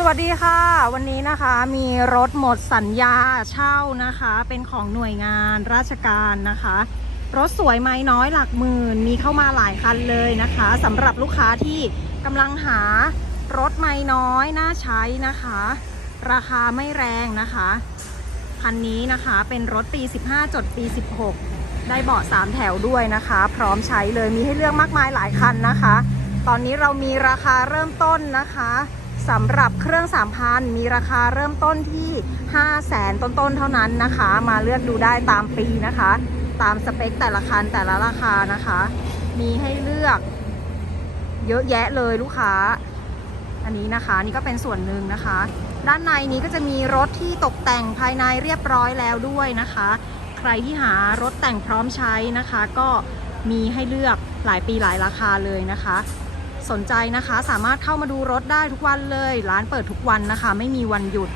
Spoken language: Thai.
สวัสดีค่ะ วันนี้นะคะมีรถหมดสัญญาเช่านะคะ เป็นของหน่วยงานราชการนะคะ รถสวยไหมน้อยหลักหมื่น มีเข้ามาหลายคันเลยนะคะสำหรับลูกค้าที่กำลังหารถไม่น้อยน่าใช้นะคะ ราคาไม่แรงนะคะคันนี้นะคะเป็นรถปี 15 จดปี 16 ได้เบาะ3 แถวด้วยนะคะ พร้อมใช้เลยมีให้เลือกมากมายหลายคันนะคะ ตอนนี้เรามีราคาเริ่มต้นนะคะ สำหรับเครื่อง 3,000 มีราคาเริ่มต้นที่ 5 0 0แสนต้น ๆ เท่านั้นนะคะ มาเลือกดูได้ตามปีนะคะ ตามสเปคแต่ละคันแต่ละราคานะคะ มีให้เลือกเยอะแยะเลยลูกค้า อันนี้นะคะนี่ก็เป็นส่วนหนึ่งนะคะ ด้านในนี้ก็จะมีรถที่ตกแต่งภายในเรียบร้อยแล้วด้วยนะคะ ใครที่หารถแต่งพร้อมใช้นะคะ ก็มีให้เลือกหลายปีหลายราคาเลยนะคะ สนใจนะคะ สามารถเข้ามาดูรถได้ทุกวันเลย ร้านเปิดทุกวันนะคะ ไม่มีวันหยุด